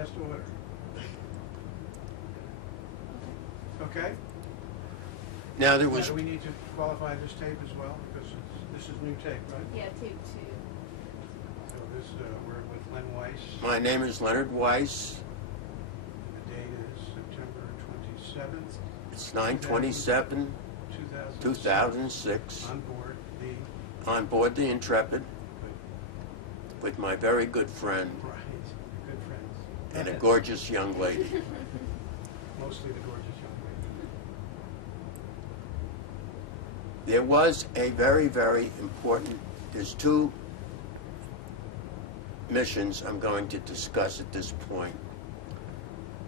last order. Okay? Now there Now, was, do we need to qualify this tape as well? Because this is new tape, right? Yeah, tape 2. So this, we're with Len Weiss. my name is Leonard Weiss. The date is September 27th, It's 9/27, 2006. On board the, On board the Intrepid with, with my very good friend right, good friends. and a gorgeous young lady. Mostly the gorgeous young lady. There was a very, very important, there's two missions I'm going to discuss at this point.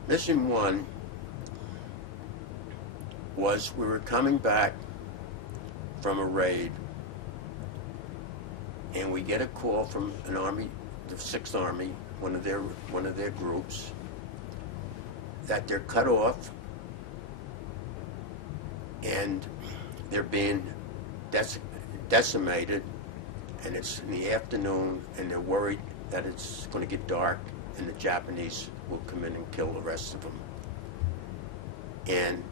Mission 1 was we were coming back from a raid and we get a call from an army, the 6th Army, one of their groups, that they're cut off and they're being decimated, and it's in the afternoon, and they're worried that it's going to get dark and the Japanese will come in and kill the rest of them. And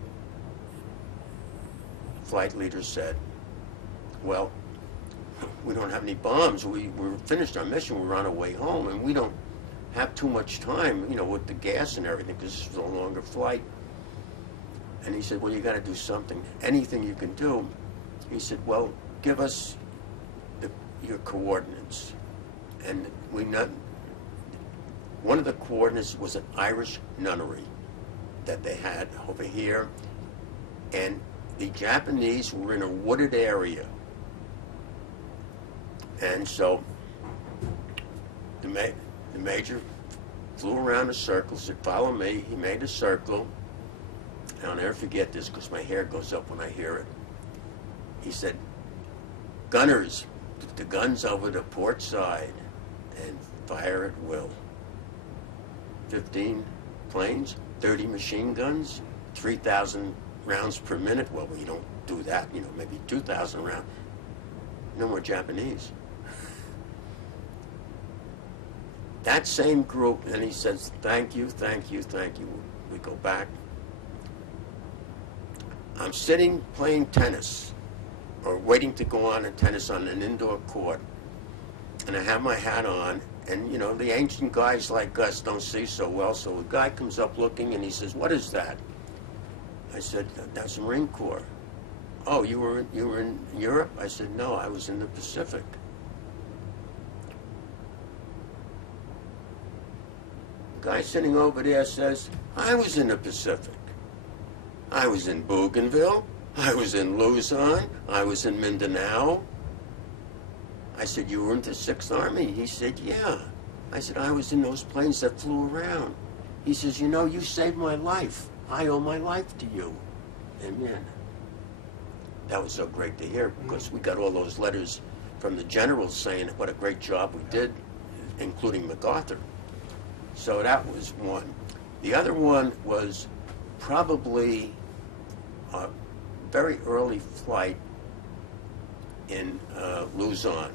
flight leader said, well, we don't have any bombs. We're finished our mission. We're on our way home, and we don't have too much time, with the gas and everything, because this was a longer flight. And he said, well, you got to do something. Anything you can do. He said, well, give us your coordinates. And one of the coordinates was an Irish nunnery that they had over here. And the Japanese were in a wooded area. And so the major flew around a circle, said, follow me. He made a circle. And I'll never forget this because my hair goes up when I hear it. He said, gunners, put the guns over the port side and fire at will. 15 planes, 30 machine guns, 3,000 rounds per minute. Well, we don't do that, maybe 2,000 rounds. No more Japanese. That same group, and he says, thank you, thank you, thank you. We go back. I'm sitting playing tennis, or waiting to go on a tennis on an indoor court, and I have my hat on, and the ancient guys like us don't see so well, so a guy comes up looking and he says, what is that? I said, that's the Marine Corps. Oh, you were in Europe? I said, no, I was in the Pacific. The guy sitting over there says, I was in the Pacific. I was in Bougainville. I was in Luzon. I was in Mindanao. I said, you were in the 6th Army? He said, yeah. I said, I was in those planes that flew around. He says, you saved my life. I owe my life to you. And man, that was so great to hear because we got all those letters from the generals saying what a great job we did, including MacArthur. So that was one. The other one was probably a very early flight in Luzon,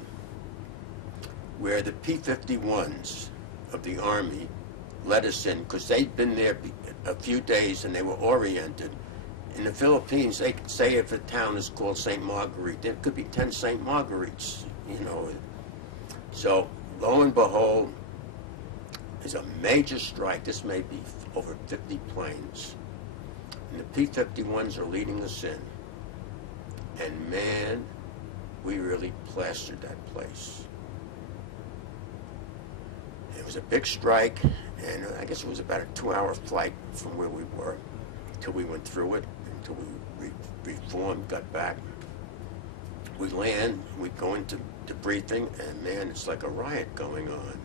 where the P-51s of the Army let us in because they'd been there a few days and they were oriented. In the Philippines, they could say if a town is called St. Marguerite, there could be 10 St. Marguerites, So, lo and behold, there's a major strike. This may be over 50 planes. And the P-51s are leading us in. And man, we really plastered that place. It was a big strike, and I guess it was about a 2-hour flight from where we were until we went through it, until we reformed, got back. We land, we go into debriefing, and man, it's like a riot going on.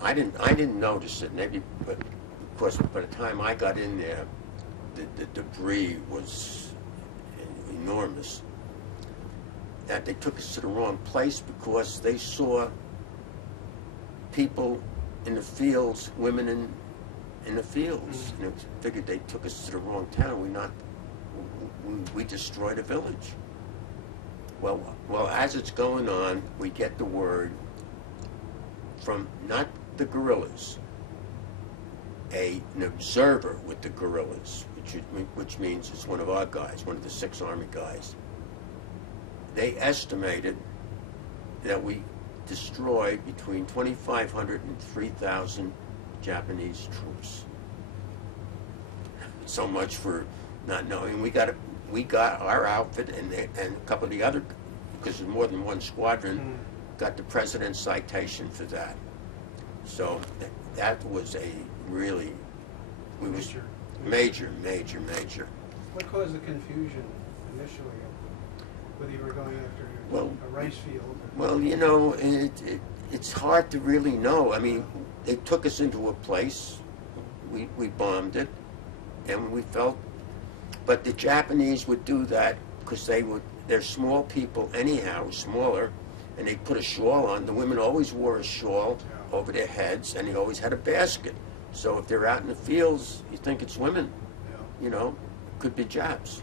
I didn't notice it, maybe, but of course, by the time I got in there, the debris was enormous. That they took us to the wrong place because they saw people in the fields, women in the fields. And they figured they took us to the wrong town. We destroyed a village. Well, as it's going on, we get the word from not the guerrillas, an observer with the guerrillas, which means it's one of our guys, one of the 6th Army guys. They estimated that we destroyed between 2,500 and 3,000 Japanese troops. So much for not knowing. We got our outfit and a couple of the other, because there's more than one squadron, got the president's citation for that. So that was a really, major. What caused the confusion initially, whether you were going after a rice field? Well, you know, it's hard to really know. I mean, they took us into a place, we bombed it, and we felt, but the Japanese would do that because they're small people anyhow, smaller, and they put a shawl on. The women always wore a shawl over their heads, and they always had a basket. So if they're out in the fields, you think it's women. You know, could be Japs,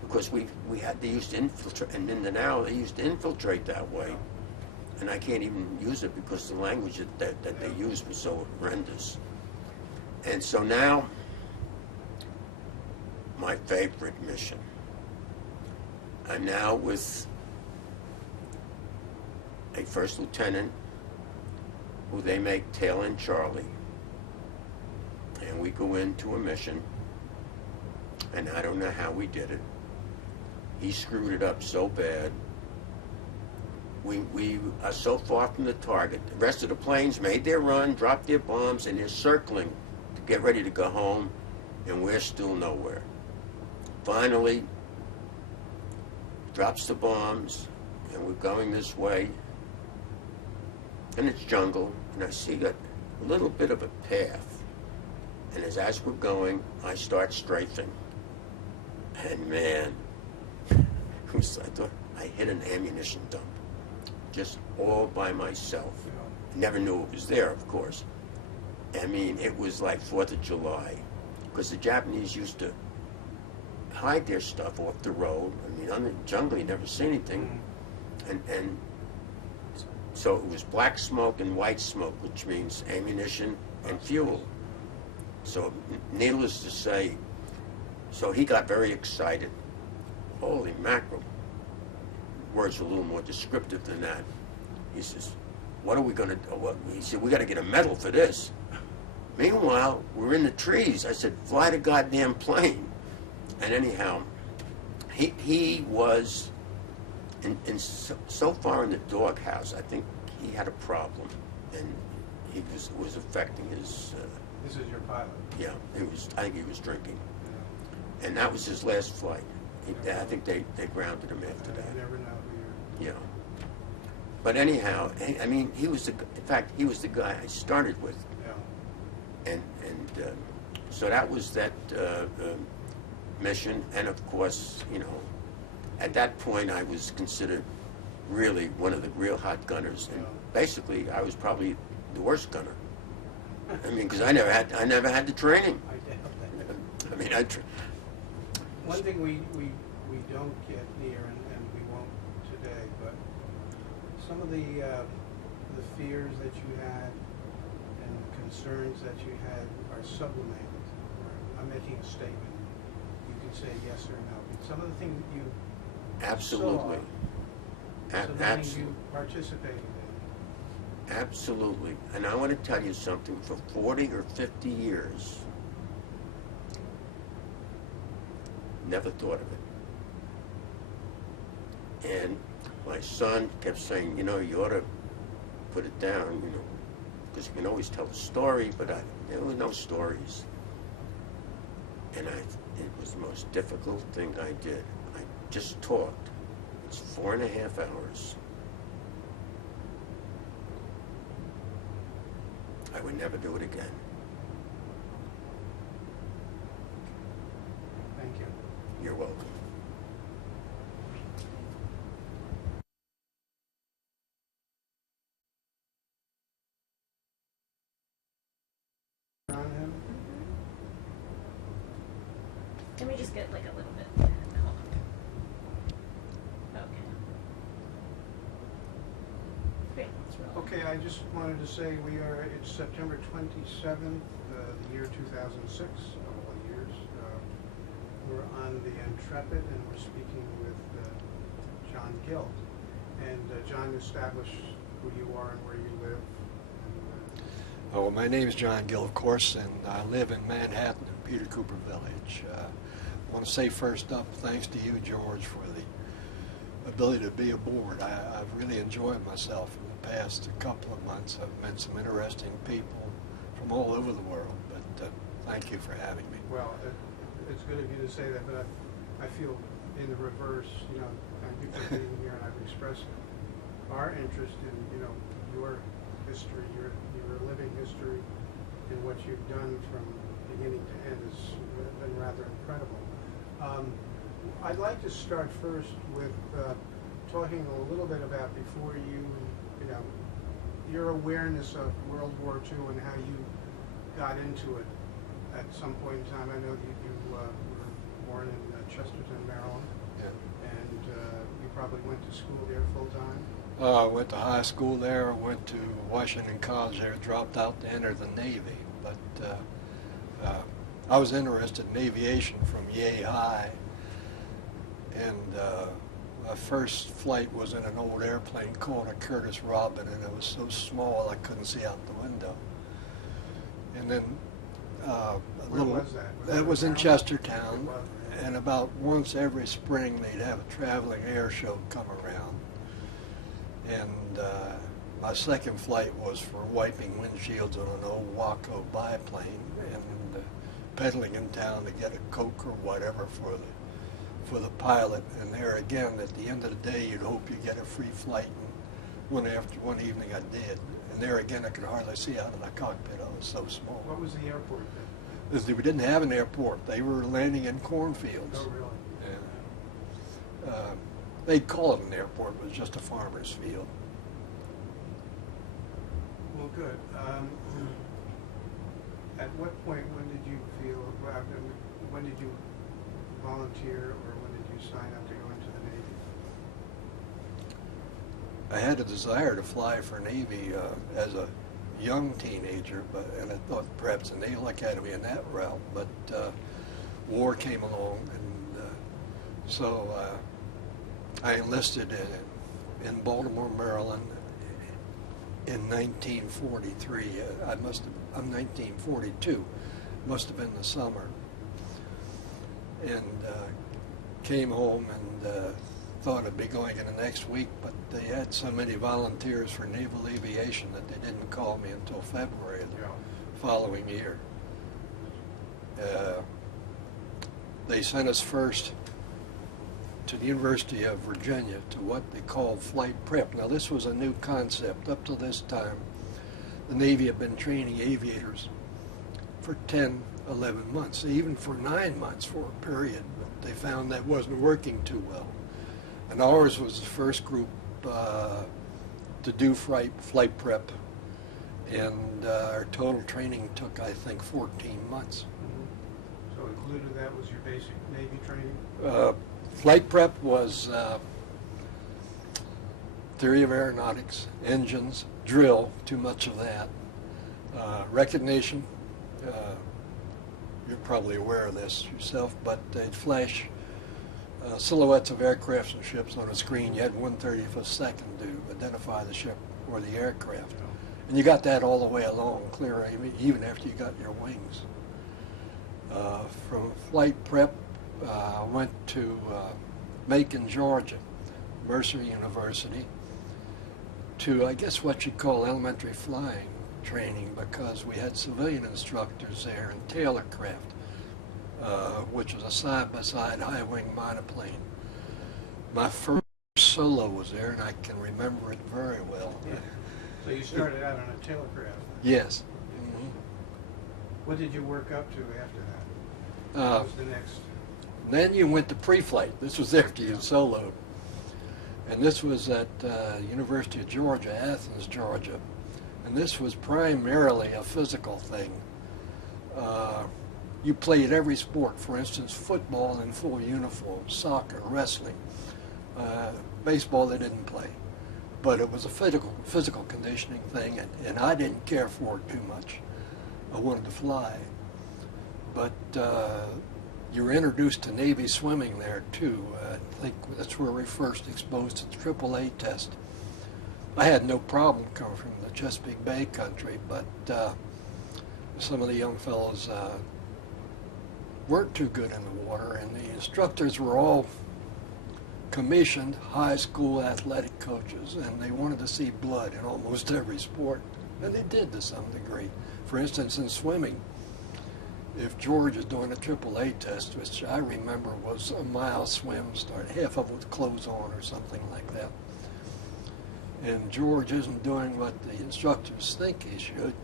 because they used to infiltrate, and in the now they used to infiltrate that way, and I can't even use it because the language that they used was so horrendous. And so now, my favorite mission. I'm now with a first lieutenant who they make Tail End Charlie, and we go into a mission, and I don't know how we did it. He screwed it up so bad. We are so far from the target. The rest of the planes made their run, dropped their bombs, and they're circling to get ready to go home, and we're still nowhere. Finally, drops the bombs, and we're going this way, and it's jungle, and I see a little bit of a path, and as we're going, I start strafing, and man, I thought I hit an ammunition dump, just all by myself. Never knew it was there, of course. I mean, it was like 4th of July, because the Japanese used to hide their stuff off the road. I mean, on the jungle, you never see anything. And so it was black smoke and white smoke, which means ammunition and fuel. So needless to say, so he got very excited. Holy mackerel. Words are a little more descriptive than that. He says, what are we going to do? He said, we got to get a medal for this. Meanwhile, we're in the trees. I said, fly the goddamn plane. And anyhow, he was so far in the doghouse, I think he had a problem, and he was affecting his. This is your pilot. Yeah, I think he was drinking, and that was his last flight. I think they grounded him after that. You never know who you're. Yeah. But anyhow, I mean, in fact, he was the guy I started with. Yeah. And so that was that mission, and of course, you know, at that point I was considered really one of the real hot gunners, and basically I was probably the worst gunner. I mean, because I never had the training. I mean, one thing we don't get here, and we won't today, but some of the fears that you had and the concerns that you had are sublimated. I'm making a statement. You can say yes or no. But some of the things that you absolutely, absolutely, you participated in. Absolutely, and I want to tell you something. For 40 or 50 years, never thought of it. And my son kept saying, you know, you ought to put it down, you know, because you can always tell a story, but there were no stories. And it was the most difficult thing I did. I just talked. It's 4.5 hours. I would never do it again. Thank you. You're welcome. Let me just get like a little bit. Hold on. Okay. Great. That's Okay, I just wanted to say it's September 27th, the year 2006, of all years. We're on the Intrepid and we're speaking with John Gill. And John, establish who you are and where you live. And, well, my name is John Gill, of course, and I live in Manhattan in Peter Cooper Village. I want to say first up, thanks to you, George, for the ability to be aboard. I've really enjoyed myself in the past couple of months. I've met some interesting people from all over the world, but thank you for having me. well, it's good of you to say that, but I feel in the reverse, thank you for being here, and I've expressed our interest in, your history, your living history, and what you've done from beginning to end has been rather incredible. I'd like to start first with talking a little bit about before your awareness of World War II and how you got into it at some point in time. I know that you were born in Chesterton, Maryland, Yeah. and you probably went to school there full time. I went to high school there, went to Washington College there, dropped out to enter the Navy, but I was interested in aviation from Yale High, and my first flight was in an old airplane called a Curtiss Robin, and it was so small I couldn't see out the window. And then Where was that? That was in Maryland? Chestertown, It was. and about once every spring they'd have a traveling air show come around. And my second flight was for wiping windshields on an old Waco biplane and pedaling in town to get a Coke or whatever for the pilot. And there again, at the end of the day, you'd hope you get a free flight. And one evening I did. And there again, I could hardly see out of the cockpit. I was so small. What was the airport then? Because we didn't have an airport. They were landing in cornfields. Oh, really? Yeah. They'd call it an airport, but it was just a farmer's field. Well, good. At what point, when did you feel, when did you volunteer, or when did you sign up to go into the Navy? I had a desire to fly for Navy as a young teenager, and I thought perhaps the Naval Academy in that route, but war came along, and so I enlisted in Baltimore, Maryland in 1943. I'm 1942. Must have been the summer. And came home and thought I'd be going in the next week, but they had so many volunteers for naval aviation that they didn't call me until February of the following year. They sent us first to the University of Virginia to what they called flight prep. Now this was a new concept. Up to this time, the Navy had been training aviators for 10, 11 months, even for 9 months for a period, but they found that wasn't working too well. And ours was the first group to do flight prep, and our total training took, I think, 14 months. Mm-hmm. So included that was your basic Navy training? Flight prep was theory of aeronautics, engines, drill, too much of that, recognition. You're probably aware of this yourself, but they'd flash silhouettes of aircrafts and ships on a screen. You had 1/30th of a second to identify the ship or the aircraft. And you got that all the way along, clear, even after you got your wings. From flight prep, I went to Macon, Georgia, Mercer University, to, I guess, what you'd call elementary flying training, because we had civilian instructors there in Taylorcraft, which was a side-by-side high-wing monoplane. My first solo was there, and I can remember it very well. Yeah. So you started out on a Taylorcraft? Yes. Mm-hmm. What did you work up to after that? What was the next? Then you went to pre-flight. This was after you soloed. And this was at University of Georgia, Athens, Georgia. And this was primarily a physical thing. You played every sport, for instance, football in full uniform, soccer, wrestling. Baseball they didn't play. but it was a physical conditioning thing, and I didn't care for it too much. I wanted to fly. But you were introduced to Navy swimming there too. I think that's where we first exposed to the AAA test. I had no problem coming from the Chesapeake Bay country, but some of the young fellows weren't too good in the water, and the instructors were all commissioned high school athletic coaches, and they wanted to see blood in almost every sport, and they did to some degree. For instance, in swimming, if George is doing a AAA test, which I remember was a mile swim, start half of it with clothes on or something like that, and George isn't doing what the instructors think he should,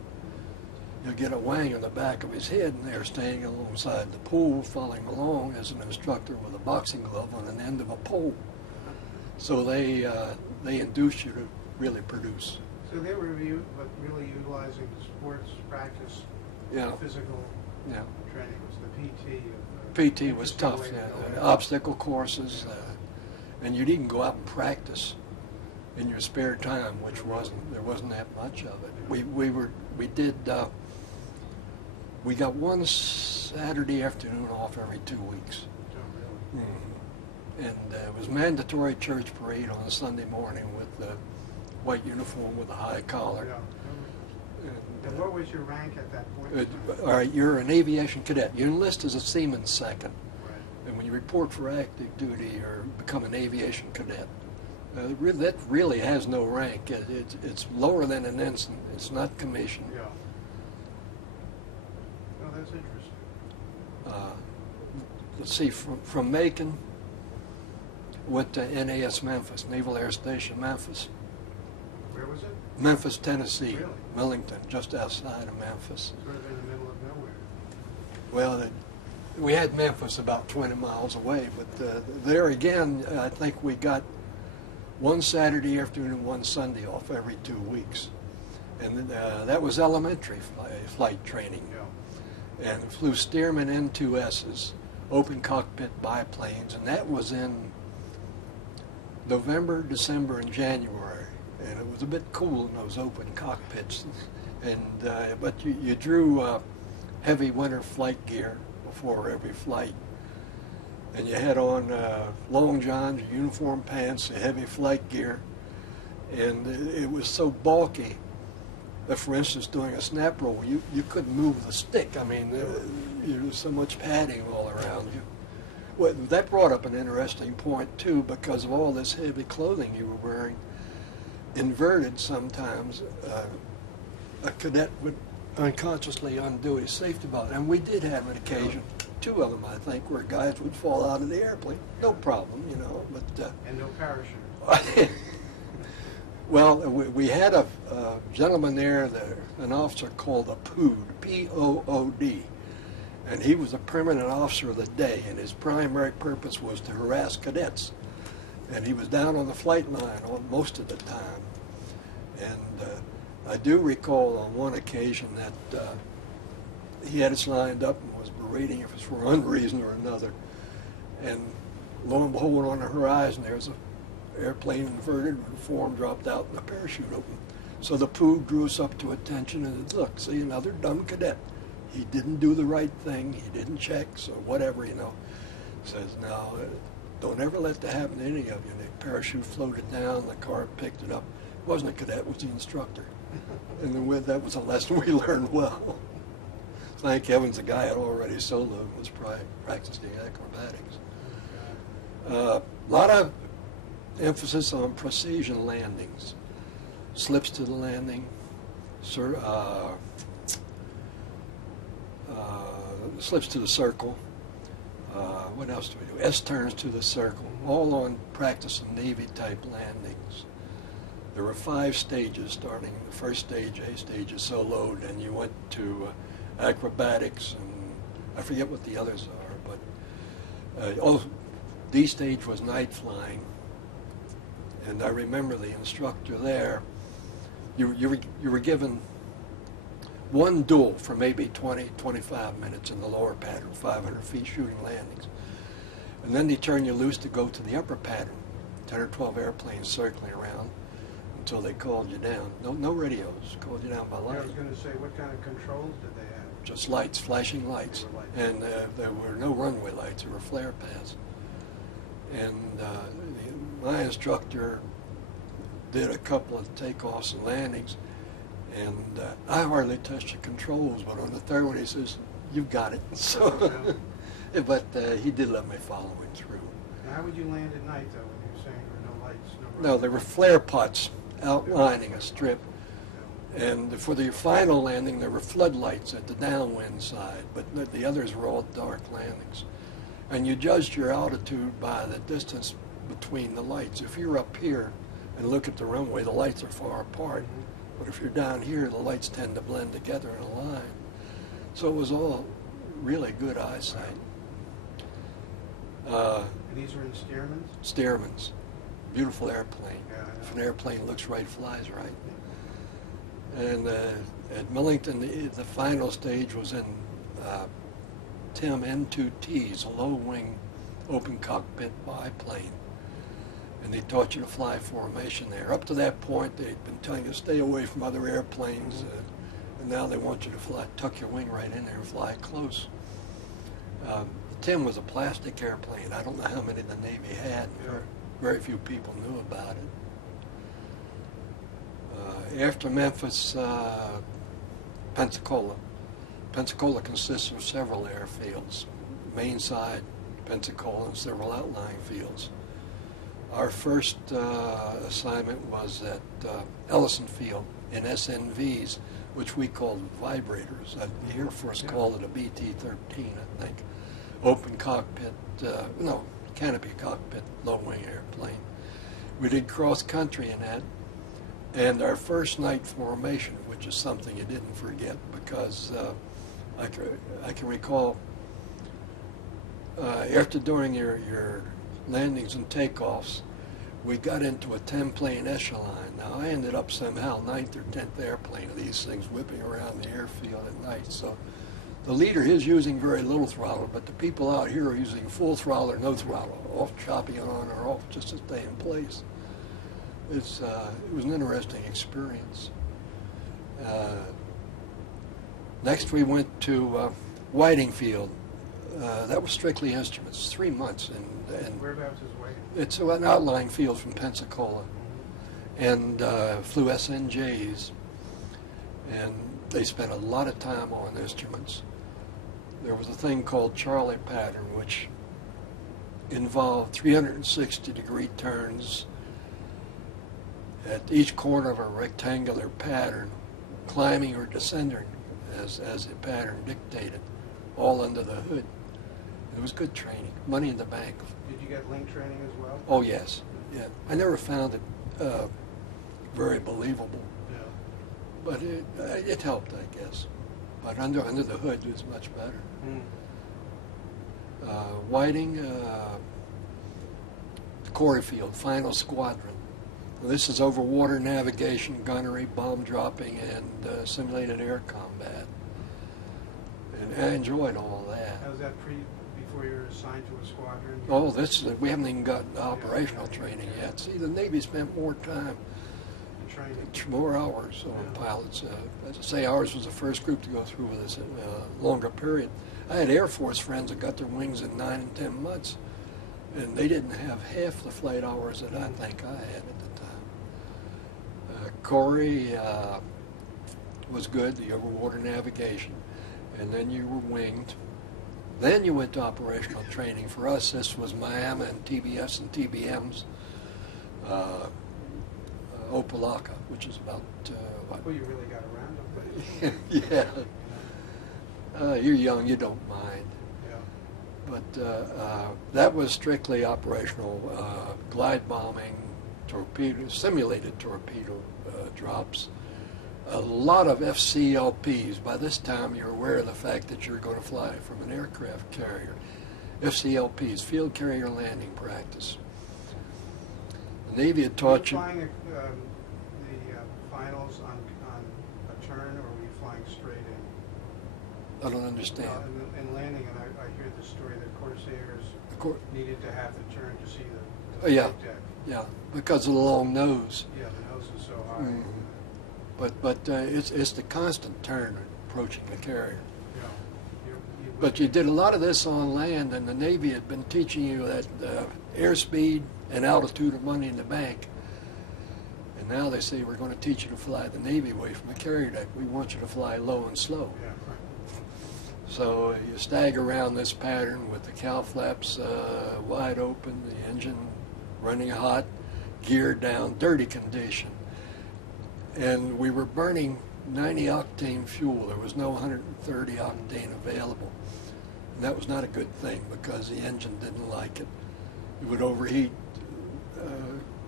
you'll get a wang in the back of his head, and they're standing alongside the pool, following along as an instructor with a boxing glove on an end of a pole. So they induce you to really produce. So they were really utilizing the sports practice, Yeah. physical Yeah. training was the PT. PT was tough, yeah. Obstacle courses, and you'd even go out and practice in your spare time, which there wasn't that much of it. We got one Saturday afternoon off every 2 weeks. Oh, really? Mm-hmm. And it was mandatory church parade on a Sunday morning with the white uniform with a high collar. Yeah. And what was your rank at that point? All right, you're an aviation cadet. You enlist as a seaman second. Right. And when you report for active duty or become an aviation cadet, that really has no rank. It's lower than an ensign. It's not commissioned. Yeah. Oh, that's interesting. Let's see, from Macon, went to NAS Memphis, Naval Air Station Memphis. Where was it? Memphis, Tennessee, Really? Millington, just outside of Memphis. Sort of in the middle of nowhere. Well, we had Memphis about 20 miles away, but there again, I think we got one Saturday afternoon and one Sunday off every 2 weeks. And that was elementary flight training. Yeah. And flew Stearman N2S's, open cockpit biplanes, and that was in November, December, and January. And it was a bit cool in those open cockpits. And but you drew heavy winter flight gear before every flight. And you had on long johns, uniform pants, heavy flight gear. And it was so bulky that, for instance, doing a snap roll, you couldn't move the stick. I mean, there was so much padding all around you. Well, that brought up an interesting point, too, because of all this heavy clothing you were wearing. Inverted sometimes, a cadet would unconsciously undo his safety belt. And we did have an occasion, 2 of them, I think, where guys would fall out of the airplane. No problem, you know. But And no parachute. well, we had a gentleman there, an officer called a POOD, P-O-O-D. And he was a permanent officer of the day, and his primary purpose was to harass cadets. And he was down on the flight line most of the time. And I do recall on one occasion that he had us lined up and was berating us for one reason or another. And lo and behold, on the horizon, there's an airplane inverted, the form dropped out, and the parachute opened. So the POOD drew us up to attention and said, look, see, another dumb cadet. He didn't do the right thing. He didn't check, so whatever, you know. Says, no, don't ever let that happen to any of you. And the parachute floated down, the car picked it up. It wasn't a cadet, it was the instructor. And then that was a lesson we learned well. Thank heavens the guy had already soloed and was practicing acrobatics. A lot of emphasis on precision landings. Slips to the landing, slips to the circle. What else do we do? S-turns to the circle, all on practicing Navy-type landings. There were 5 stages, starting the first stage, A stage is soloed, and you went to acrobatics, and I forget what the others are, but D stage was night flying, and I remember the instructor there, you were given one duel for maybe 20, 25 minutes in the lower pattern, 500 feet shooting landings. And then they turn you loose to go to the upper pattern, 10 or 12 airplanes circling around. until they called you down. No radios, called you down by I light. was gonna say, what kind of controls did they have? Just lights, flashing lights. They were lights. And there were no runway lights, there were flare paths. And my instructor did a couple of takeoffs and landings, and I hardly touched the controls, but on the third one he says, "You've got it." So, but he did let me follow him through. Now, how would you land at night, though, when you're saying there were no lights, no No, runway? there were flare pots outlining a strip. Yeah. And for the final landing, there were floodlights at the downwind side, but the others were all dark landings. And you judged your altitude by the distance between the lights. If you're up here and look at the runway, the lights are far apart. But if you're down here, the lights tend to blend together in a line. So it was all really good eyesight. And these were in Stearman's? Stearman's, beautiful airplane. Yeah, I know. If an airplane looks right, flies right. And at Millington, the final stage was in TIM N2Ts, a low-wing, open cockpit biplane. And they taught you to fly formation there. Up to that point, they'd been telling you to stay away from other airplanes, and now they want you to fly, tuck your wing right in there and fly close. The TIM was a plastic airplane. I don't know how many the Navy had. Yeah. Very few people knew about it. After Memphis, Pensacola. Pensacola consists of several airfields. Main side, Pensacola, and several outlying fields. Our first assignment was at Ellison Field in SNVs, which we called vibrators. The Air Force called it a BT-13, I think. Open cockpit, canopy cockpit, low-wing airplane. We did cross-country in that. And our first night formation, which is something you didn't forget, because I can recall after doing your landings and takeoffs, we got into a 10-plane echelon. Now, I ended up somehow 9th or 10th airplane of these things whipping around the airfield at night. So the leader is using very little throttle, but the people out here are using full throttle or no throttle, off chopping it on or off just to stay in place. It was an interesting experience. Next we went to Whiting Field. That was strictly instruments, 3 months. And Whereabouts is Whiting? it's an outlying field from Pensacola. And flew SNJs. And they spent a lot of time on instruments. There was a thing called Charlie pattern, which involved 360-degree turns at each corner of a rectangular pattern, climbing or descending as the pattern dictated, all under the hood. It was good training, money in the bank. Did you get link training as well? Oh yes, yeah. I never found it very believable, Yeah. but it helped, I guess. But under the hood, it was much better. Whiting, Corey Field, final squadron. This is over water navigation, gunnery, bomb dropping, and simulated air combat. And I enjoyed all that. How's that before you were assigned to a squadron? Oh, we haven't even gotten to operational training yet. See, the Navy spent more time, Training. more hours on pilots. As I say, ours was the first group to go through with this longer period. I had Air Force friends that got their wings in 9 and 10 months, and they didn't have half the flight hours that I think I had at the time. Corey was good, the overwater navigation, and then you were winged. Then you went to operational training. For us, this was Miami and TBS and TBMs. Opelika, which is about Well, you really got around them. yeah. You're young, you don't mind. Yeah. But that was strictly operational glide bombing, torpedo, simulated torpedo drops. A lot of FCLPs. By this time, you're aware of the fact that you're going to fly from an aircraft carrier. FCLPs, field carrier landing practice. The Navy had taught you. Were you flying the finals on a turn, or were you flying straight in? I don't understand. In landing, and I hear the story that Corsairs needed to have the turn to see the Yeah. deck. Yeah, because of the long nose. Yeah, the nose is so high. Mhm. But it's the constant turn approaching the carrier. Yeah. But you did a lot of this on land, and the Navy had been teaching you that airspeed and altitude are money in the bank. And now they say we're going to teach you to fly the Navy way from the carrier deck. We want you to fly low and slow. Yeah, right. So you stagger around this pattern with the cow flaps wide open, the engine running hot, gear down, dirty condition. And we were burning 90 octane fuel. There was no 130 octane available. And that was not a good thing because the engine didn't like it. It would overheat,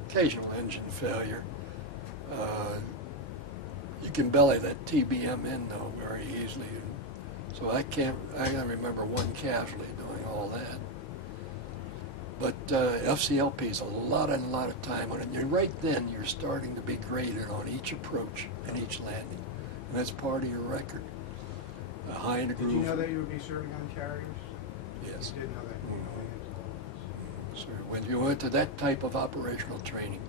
occasional engine failure. You can belly that TBM in though very easily. So I can remember one casualty doing all that. But FCLP is a lot of time on it. And right then you're starting to be graded on each approach and each landing. And that's part of your record. High in the groove. Did you know that you would be serving on carriers? Yes. You did know that going into all So when you went to that type of operational training,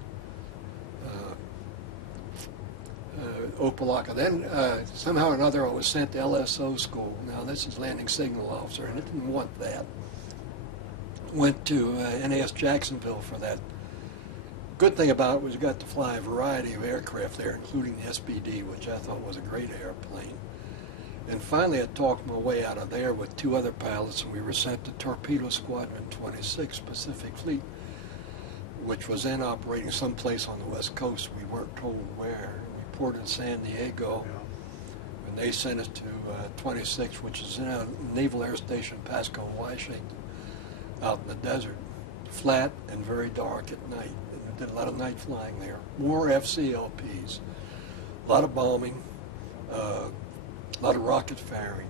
Opelika, then somehow or another I was sent to LSO school. Now this is landing signal officer, and I didn't want that. Went to NAS Jacksonville for that. Good thing about it was you got to fly a variety of aircraft there, including the SBD, which I thought was a great airplane. And finally I talked my way out of there with two other pilots, and we were sent to Torpedo Squadron 26 Pacific Fleet, which was then operating someplace on the West Coast. We weren't told where. We ported in San Diego, and they sent us to 26, which is in a Naval Air Station, Pasco, Washington, out in the desert, flat and very dark at night. And we did a lot of night flying there. More FCLPs, a lot of bombing, a lot of rocket firing.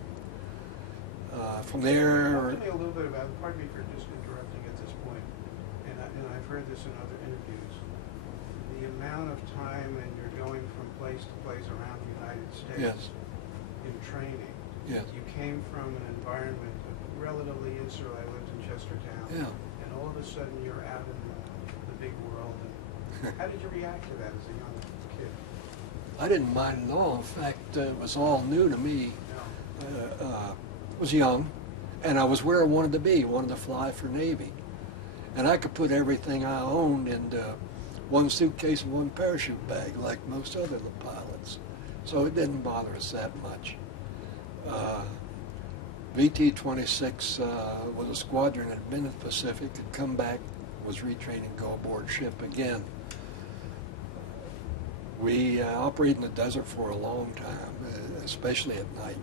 From there... Talk to me a little bit about, pardon me for just interrupting at this point, and I've heard this in other interviews, the amount of time and you're going from place to place around the United States Yes. in training. Yes. You came from an environment relatively insular. I lived in Chestertown. Yeah. And all of a sudden you're out in the big world. And how did you react to that as a young kid? I didn't mind at all. In fact, it was all new to me. No. Was young, and I was where I wanted to be. Wanted to fly for Navy, and I could put everything I owned into one suitcase and one parachute bag, like most other pilots. So it didn't bother us that much. VT-26 was a squadron that had been in the Pacific, had come back, was retraining, go aboard ship again. We operated in the desert for a long time, especially at night.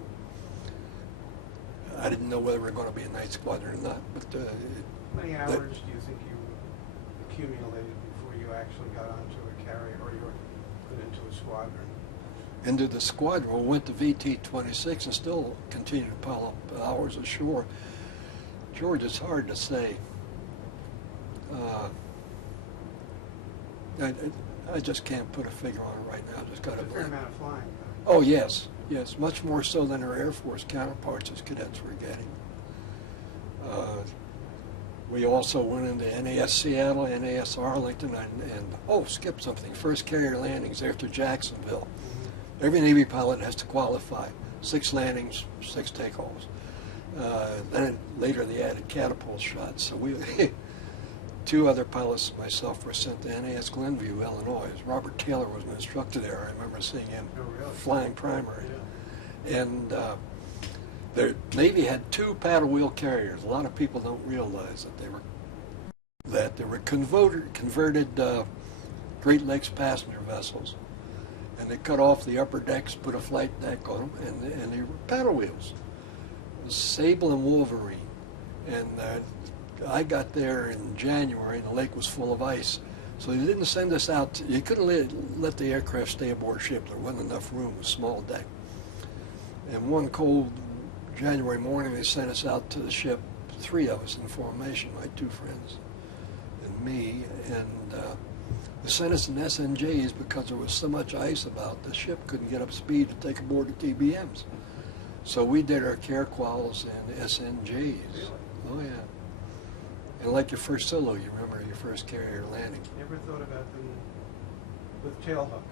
I didn't know whether we were going to be a night squadron or not, but How many hours do you think you accumulated before you actually got onto a carrier or you were put into a squadron? into the squadron. We went to VT-26 and still continued to pile up hours ashore. George, it's hard to say. I just can't put a figure on it right now. Just got It's to. a fair amount of flying. Oh yes, yes, much more so than our Air Force counterparts as cadets were getting. We also went into NAS Seattle, NAS Arlington, and skipped something. First carrier landings after Jacksonville. Every Navy pilot has to qualify. 6 landings, 6 takeoffs. Then later they added catapult shots. So we, 2 other pilots, myself, were sent to NAS Glenview, Illinois. Robert Taylor was an instructor there. I remember seeing him flying primary. Yeah. And the Navy had 2 paddle wheel carriers. A lot of people don't realize that they were converted Great Lakes passenger vessels, and they cut off the upper decks, put a flight deck on them, and they were paddle wheels. It was Sable and Wolverine, and I got there in January, and the lake was full of ice, so they didn't send us out. You couldn't let the aircraft stay aboard ship. There wasn't enough room, a small deck. And one cold January morning, they sent us out to the ship, 3 of us in formation, my 2 friends and me, and they sent us in SNJs because there was so much ice about. The ship couldn't get up speed to take aboard the TBMs. So we did our care quals and SNJs. Oh And like your first solo, you remember your first carrier landing. Never thought about them with tailhook.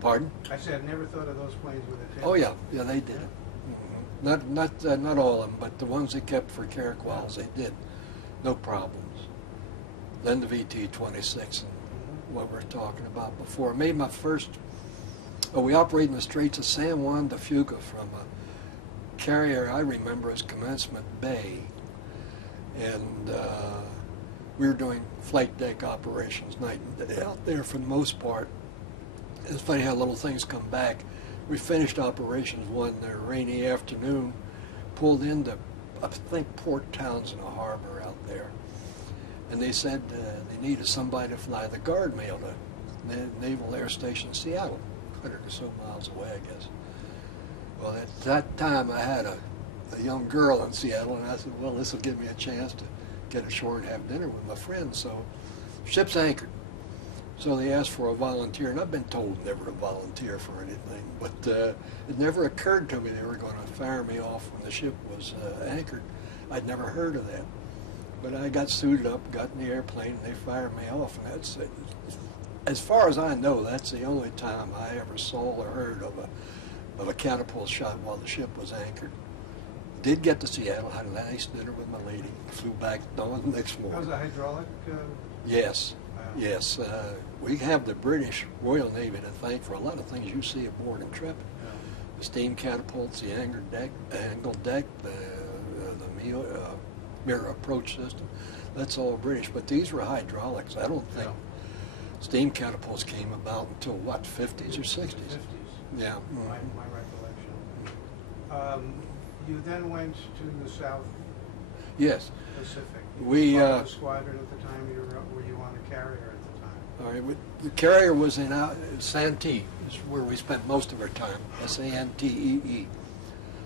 Pardon? I said, never thought of those planes with a tailhook. Oh yeah, yeah, they did. Not all of them, but the ones they kept for Carrickwells, they did. No problems. Then the VT-26 and what we're talking about before. I made my first, we operated in the Straits of San Juan de Fuca from a carrier I remember as Commencement Bay. And we were doing flight deck operations night and day out there for the most part. It's funny how little things come back. We finished operations one rainy afternoon, pulled into, I think, Port Townsend Harbor out there. And they said they needed somebody to fly the guard mail to the Naval Air Station in Seattle, 100 or so miles away, I guess. Well, at that time I had a young girl in Seattle, and I said, well, this will give me a chance to get ashore and have dinner with my friends. So ship's anchored. So they asked for a volunteer, and I've been told never to volunteer for anything, but it never occurred to me they were going to fire me off when the ship was anchored. I'd never heard of that. But I got suited up, got in the airplane, and they fired me off, and that's, as far as I know, that's the only time I ever saw or heard of a catapult shot while the ship was anchored. Did get to Seattle, had a nice dinner with my lady, flew back dawn the next morning. That was a hydraulic? Yes, Wow. yes. We have the British Royal Navy to thank for a lot of things you see aboard Intrepid. Yeah. The steam catapults, the angled deck, the mirror approach system. That's all British, but these were hydraulics. I don't think steam catapults came about until, what, 50s or 60s? 50s. Yeah. My recollection. You then went to the South Yes. Pacific. We, Part of the squadron at the time, were you on a carrier at the time? All right, the carrier was in Santee, is where we spent most of our time, Santee.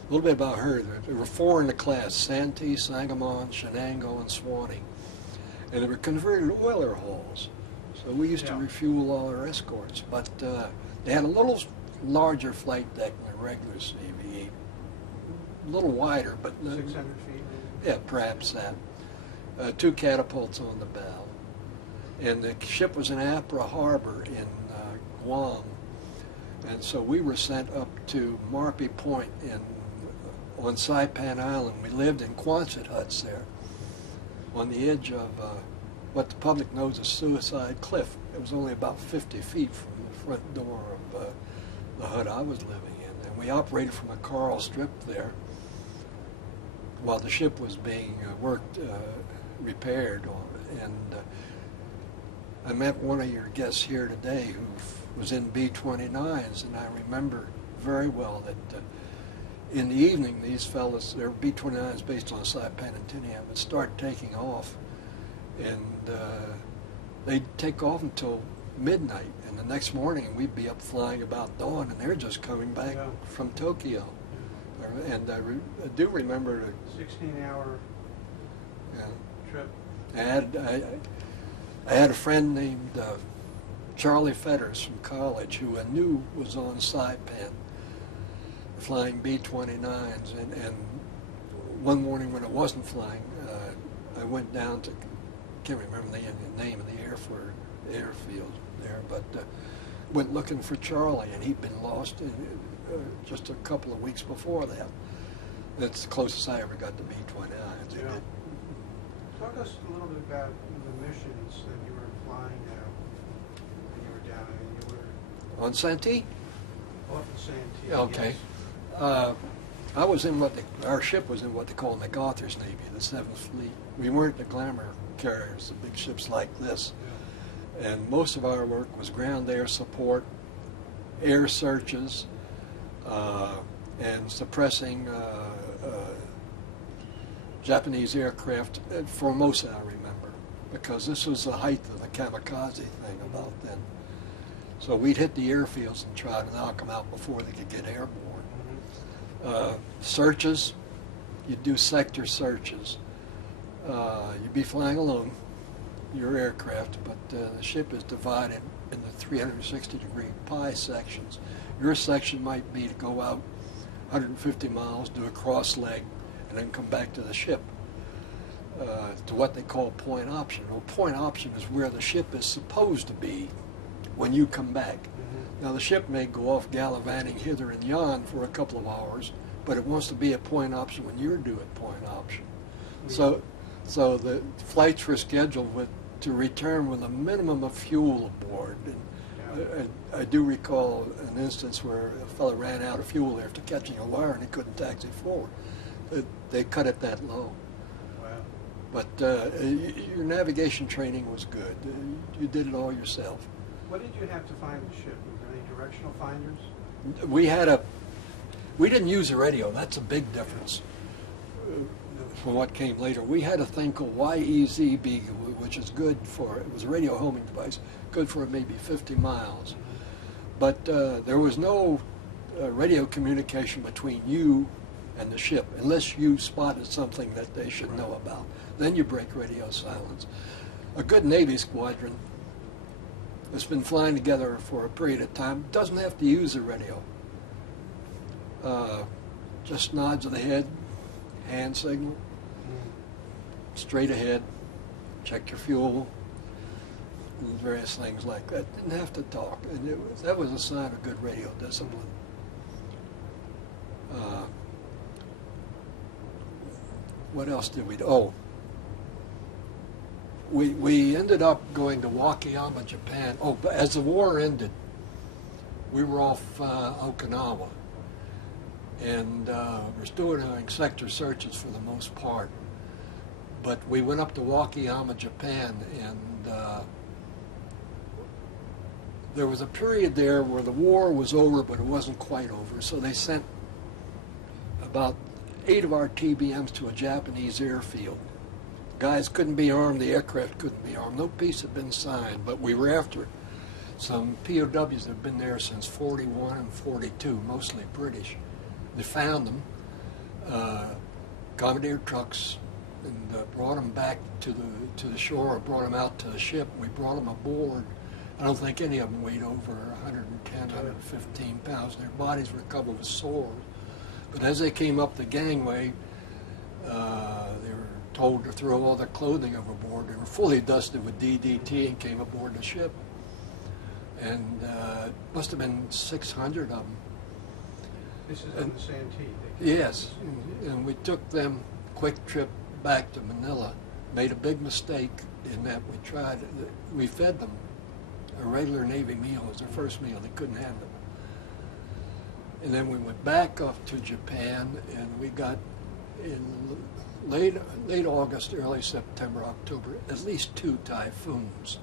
A little bit about her. There were 4 in the class, Santee, Sangamon, Shenango, and Swanee. And they were converted oiler halls. So we used to refuel all our escorts. But they had a little larger flight deck than a regular CVE. A little wider, but 600 feet? Maybe? yeah, perhaps that. 2 catapults on the bow. And the ship was in Apra Harbor in Guam. And so we were sent up to Marpy Point on Saipan Island. We lived in Quonset huts there on the edge of what the public knows as Suicide Cliff. It was only about 50 feet from the front door of the hut I was living in. And we operated from a coral strip there while the ship was being repaired. And I met one of your guests here today who was in B-29s, and I remember very well that in the evening these fellas, their B-29s based on Saipan and Tinian, would start taking off, and they'd take off until midnight, and the next morning we'd be up flying about dawn, and they're just coming back from Tokyo. And I do remember the 16-hour trip. I had a friend named Charlie Fetters from college who I knew was on Saipan flying B-29s, and one morning when it wasn't flying, I went down to, can't remember the name of the airfield there, but went looking for Charlie, and he'd been lost just a couple of weeks before that. That's the closest I ever got to B-29s. Yeah. Talk us a little bit about the missions that you were flying now when you were down. I mean, you were On Santee? off the Santee. Okay. Yes. I was in our ship was in what they call MacArthur's Navy, the 7th Fleet. We weren't the glamour carriers, the big ships like this. Yeah. And most of our work was ground air support, air searches, and suppressing Japanese aircraft, for most I remember, because this was the height of the kamikaze thing about then. So we'd hit the airfields and try to knock them out before they could get airborne. Searches, you'd do sector searches. You'd be flying alone, your aircraft, but the ship is divided into 360-degree pi sections. Your section might be to go out 150 miles, do a cross leg, and then come back to the ship. to what they call point option. Well, point option is where the ship is supposed to be when you come back. Now the ship may go off gallivanting hither and yon for a couple of hours, but it wants to be at point option when you're due at point option. So the flights were scheduled to return with a minimum of fuel aboard. And I do recall an instance where a fellow ran out of fuel after catching a wire and he couldn't taxi forward. They cut it that low. Wow. But your navigation training was good. You did it all yourself. What did you have to find the ship? Were there any directional finders? We didn't use a radio. That's a big difference from what came later. We had a thing called YEZB, which is good for, it was a radio homing device, good for maybe 50 miles. But there was no radio communication between you and the ship unless you spotted something that they should know about. Then you break radio silence. A good Navy squadron that's been flying together for a period of time doesn't have to use a radio. Just nods of the head, hand signal, straight ahead, check your fuel, and various things like that. Didn't have to talk, and that was a sign of good radio discipline. What else did we do? Oh, we ended up going to Wakayama, Japan. Oh, but as the war ended, we were off Okinawa, and we're still doing sector searches for the most part. But we went up to Wakayama, Japan, and there was a period there where the war was over, but it wasn't quite over. So they sent about 8 of our TBMs to a Japanese airfield. Guys couldn't be armed, the aircraft couldn't be armed. No peace had been signed, but we were after some POWs that had been there since 41 and 42, mostly British. They found them, commandeered trucks, and brought them back to the shore, brought them out to the ship. We brought them aboard. I don't think any of them weighed over 110, 115 pounds. Their bodies were covered with sores. But as they came up the gangway, they were told to throw all their clothing overboard. They were fully dusted with DDT and came aboard the ship. And must have been 600 of them. This is on the Santee. Yes, and we took them quick trip back to Manila. Made a big mistake in that we fed them a regular Navy meal. It was their first meal. They couldn't handle it. And then we went back up to Japan, and we got in late August, early September, October, at least 2 typhoons.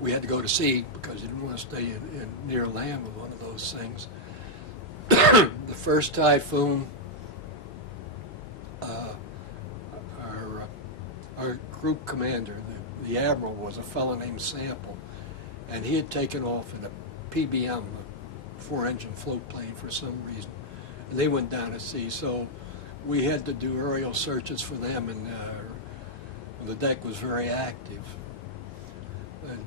We had to go to sea because you didn't want to stay in near land with one of those things. The first typhoon, our group commander, the admiral, was a fellow named Sample, and he had taken off in a PBM, a 4-engine float plane for some reason, and they went down to sea. So we had to do aerial searches for them, and the deck was very active. And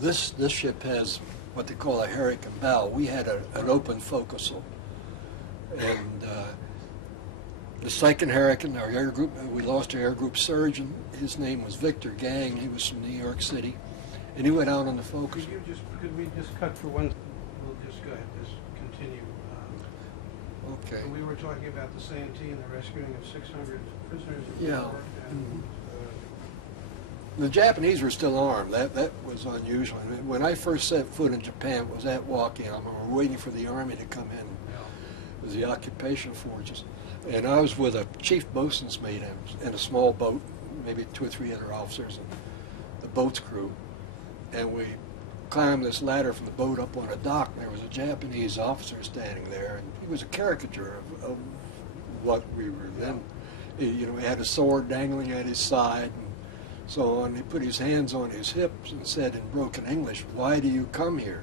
this ship has what they call a hurricane bow. We had an open forecastle, and the second hurricane, our air group, we lost our air group surgeon. His name was Victor Gang. He was from New York City, and he went out on the forecastle. Could we just cut for one? We'll just go ahead. Just continue. Okay. So we were talking about the Santee and the rescuing of 600 prisoners of Yeah. war. And, The Japanese were still armed. That was unusual. I mean, when I first set foot in Japan, it was at Wakayama. We were waiting for the army to come in. It was the occupation forces. And I was with a chief boatswain's mate in a small boat, maybe 2 or 3 other officers and the boat's crew. And we climbed this ladder from the boat up on a dock, and there was a Japanese officer standing there, and he was a caricature of what we were then. You know, he had a sword dangling at his side and so on. He put his hands on his hips and said in broken English, "Why do you come here?"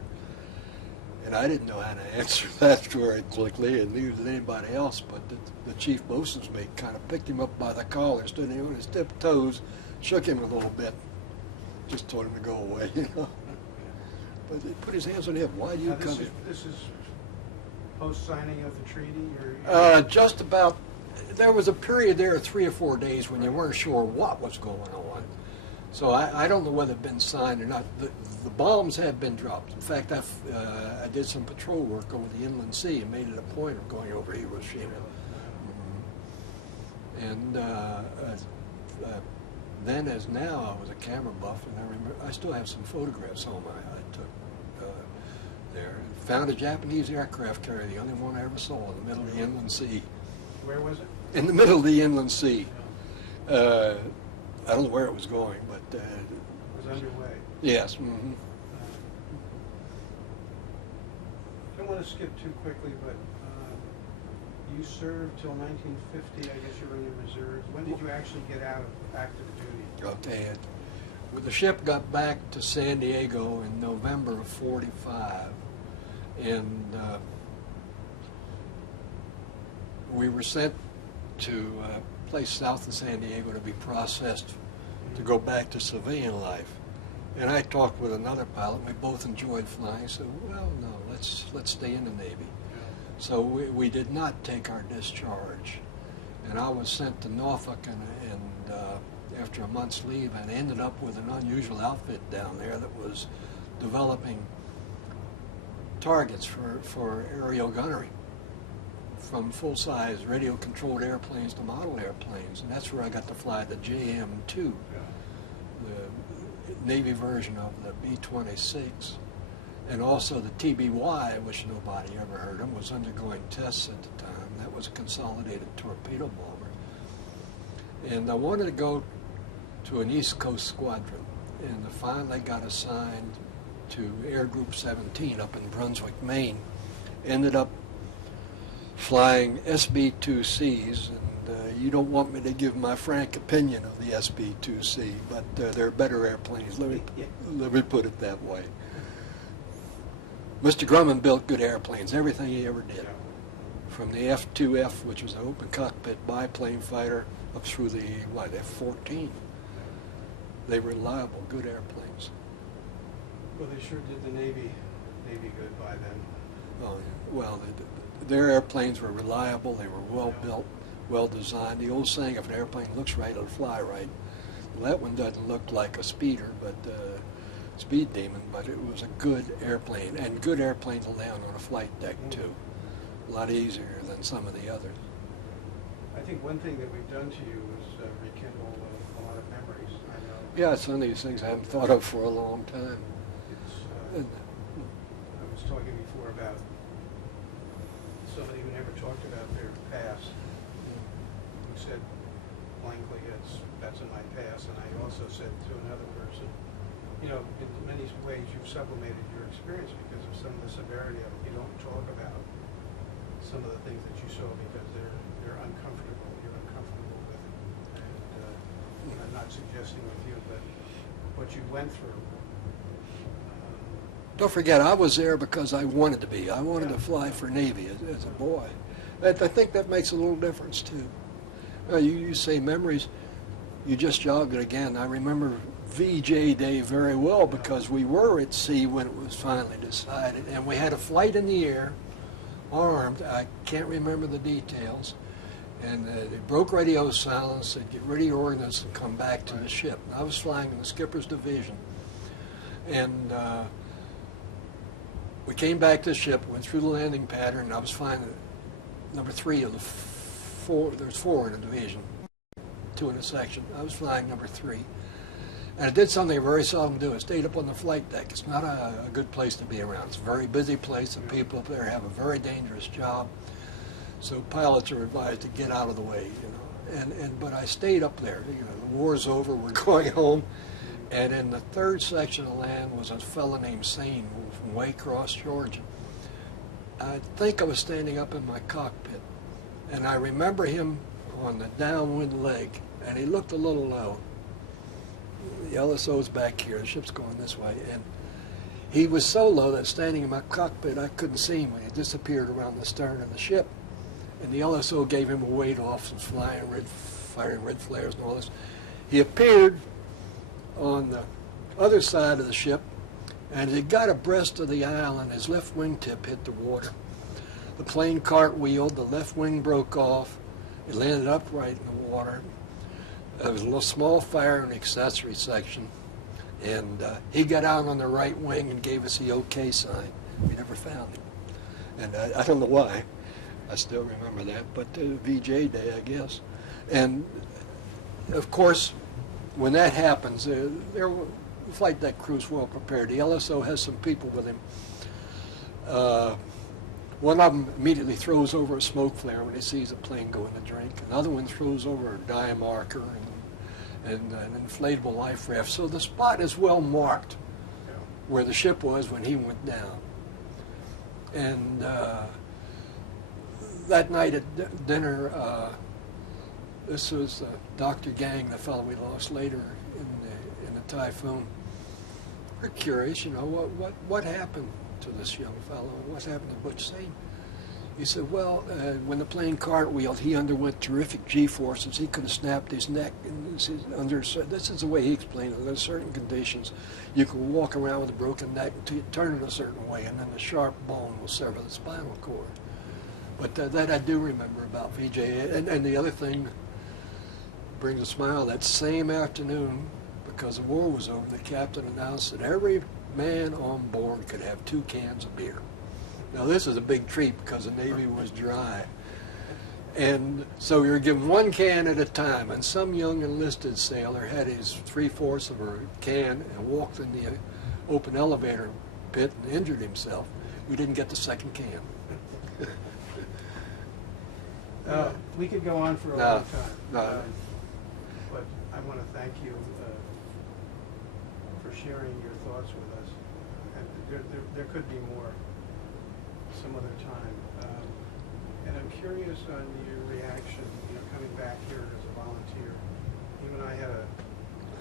And I didn't know how to answer that very quickly, and neither did anybody else, but the chief boatswain's mate kind of picked him up by the collar, stood him on his tiptoes, shook him a little bit, just told him to go away, you know. But he put his hands on him. "Why do you come here?" This is post-signing of the treaty? Just about there was a period there, 3 or 4 days, when you weren't sure what was going on. So I don't know whether it's been signed or not. The bombs have been dropped. In fact, I did some patrol work over the inland sea and made it a point of going over Hiroshima. And then as now, I was a camera buff, and I remember I still have some photographs home I took there. Found a Japanese aircraft carrier, the only one I ever saw, in the middle of the inland sea. Where was it? In the middle of the inland sea. I don't know where it was going, but It was underway. yes. Mm-hmm. I don't want to skip too quickly, but you served till 1950. I guess you were in the reserves. When did you actually get out of active duty? Okay. The ship got back to San Diego in November of '45, and we were sent to a place south of San Diego to be processed to go back to civilian life. And I talked with another pilot, and we both enjoyed flying, so, well, no, let's stay in the Navy. So we did not take our discharge. And I was sent to Norfolk, and after a month's leave, and ended up with an unusual outfit down there that was developing targets for aerial gunnery, from full-size radio-controlled airplanes to model airplanes. And that's where I got to fly the JM-2, the Navy version of the B-26. And also the TBY, which nobody ever heard of, was undergoing tests at the time. That was a consolidated torpedo bomber. And I wanted to go to an East Coast squadron, and I finally got assigned to Air Group 17 up in Brunswick, Maine. Ended up flying SB-2Cs, and you don't want me to give my frank opinion of the SB-2C, but they're better airplanes. Let me put it that way. Mr. Grumman built good airplanes, everything he ever did. From the F-2F, which was an open cockpit biplane fighter, up through the, F-14. They were reliable, good airplanes. Well, they sure did the Navy good by then. Oh, well, their airplanes were reliable, they were well built, well designed. The old saying, if an airplane looks right, it'll fly right. Well, that one doesn't look like a speeder, but speed demon, but it was a good airplane, and good airplane to land on a flight deck too. A lot easier than some of the others. I think one thing that we've done to you is rekindle a lot of memories. I know. Yeah, some of these things I haven't thought of for a long time. It's, I was talking before about somebody who never talked about their past, who said blankly, that's in my past, and I also said to another person, you know, in many ways you've sublimated your experience because of some of the severity of it. You don't talk about some of the things that you saw because they're uncomfortable. You're uncomfortable with it. And I'm not suggesting with you, but what you went through. Don't forget, I was there because I wanted to be. I wanted to fly for Navy as a boy. I think that makes a little difference too. You say memories, you just jogged it again. I remember VJ Day very well because we were at sea when it was finally decided, and we had a flight in the air, armed. I can't remember the details, and they broke radio silence, said get rid of your ordnance and come back to the ship. And I was flying in the skipper's division, and we came back to the ship, went through the landing pattern, and I was flying number 3 of the 4. There's 4 in a division, 2 in a section. I was flying number 3. And I did something I very seldom do. I stayed up on the flight deck. It's not a good place to be around. It's a very busy place, and people up there have a very dangerous job. So pilots are advised to get out of the way, you know. But I stayed up there. You know, the war's over. We're going home. And in the 3rd section of land was a fellow named Sane from Waycross, Georgia. I think I was standing up in my cockpit, and I remember him on the downwind leg, and he looked a little low. The LSO's back here, the ship's going this way, and he was so low that standing in my cockpit I couldn't see him. He disappeared around the stern of the ship, and the LSO gave him a weight off, some firing red flares and all this. He appeared on the other side of the ship, and as he got abreast of the island, his left wingtip hit the water. The plane cartwheeled, the left wing broke off, It landed upright in the water. There was a little small fire in the accessory section, and he got out on the right wing and gave us the OK sign. We never found him, and I don't know why. I still remember that, but VJ Day, I guess. And of course, when that happens, the flight deck crew's well prepared. The LSO has some people with him. One of them immediately throws over a smoke flare when he sees a plane going to drink. Another one throws over a dye marker and an inflatable life raft. So the spot is well marked where the ship was when he went down. And that night at dinner, this was Dr. Gang, the fellow we lost later in the typhoon. We're curious, what happened to this young fellow? What happened to Butch St? He said, well, when the plane cartwheeled, he underwent terrific G-forces. He could have snapped his neck. And this is the way he explained it. Under certain conditions, you can walk around with a broken neck until you turn it a certain way, and then the sharp bone will sever the spinal cord. But that I do remember about VJ. And the other thing brings a smile. That same afternoon, because the war was over, the captain announced that every man on board could have 2 cans of beer. Now this is a big treat because the Navy was dry. And so we were given 1 can at a time, and some young enlisted sailor had his 3/4 of a can and walked in the open elevator pit and injured himself. We didn't get the second can. We could go on for a No, long time. no. But I want to thank you for sharing your thoughts with us. And there could be more some other time. And I'm curious on your reaction, coming back here as a volunteer. You and I had a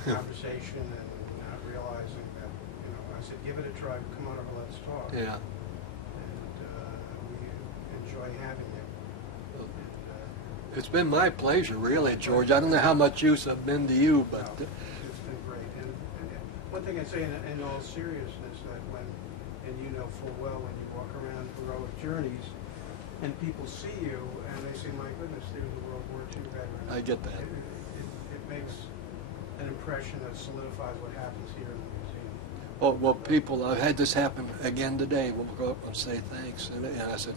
conversation and not realizing that, I said, give it a try, come on over, let's talk. Yeah. And we enjoy having you. It's been my pleasure, really, George. I don't know how much use I've been to you, but It's been great. And one thing I'd say in all seriousness, that and you know full well when you walk around heroic journeys and people see you and they say, my goodness, there's a World War II veteran. I get that. It makes an impression that solidifies what happens here in the museum. Well, people, I've had this happen again today. We'll go up and say thanks. And I said,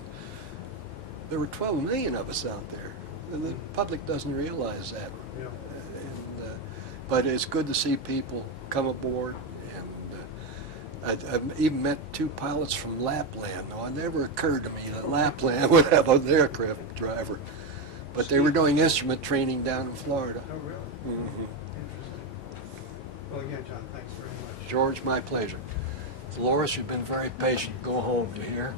there were 12 million of us out there. The public doesn't realize that. Yeah. But it's good to see people come aboard. And I've even met 2 pilots from Lapland. Now, it never occurred to me that Lapland would have an aircraft driver. But they were doing instrument training down in Florida. Oh, really? Mm-hmm. Interesting. Well, again, John, thanks very much. George, my pleasure. Dolores, you've been very patient. Go home, do you hear?